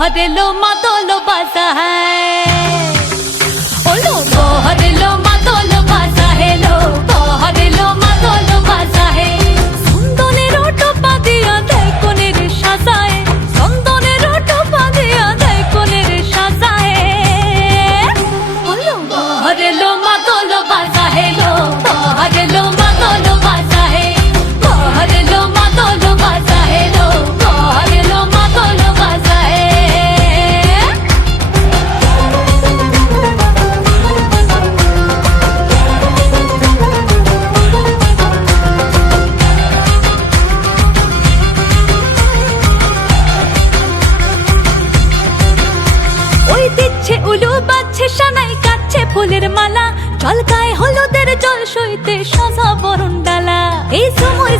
बहर लो मातोलो बाजा है ओलो बहर लो मातोलो बाजा है लो बहर लो मातोलो बाजा है संदনের টোপা দিয়া দেয় কোনের সাজায় संदনের টোপা দিয়া দেয় কোনের সাজায় ওলো বহর লো মাতোলো বাজা है लो बहर लो मातोलो बाजा है बहर लो मातोलो बाजा है लो बहर लो मातोलो बाजा है ওই দিচ্ছে উলু বাজছে সানাই কাচ্ছে ফুলের মালা জলকায় হলুদের জল সইতে সাজা বরণ ডালা এই সময়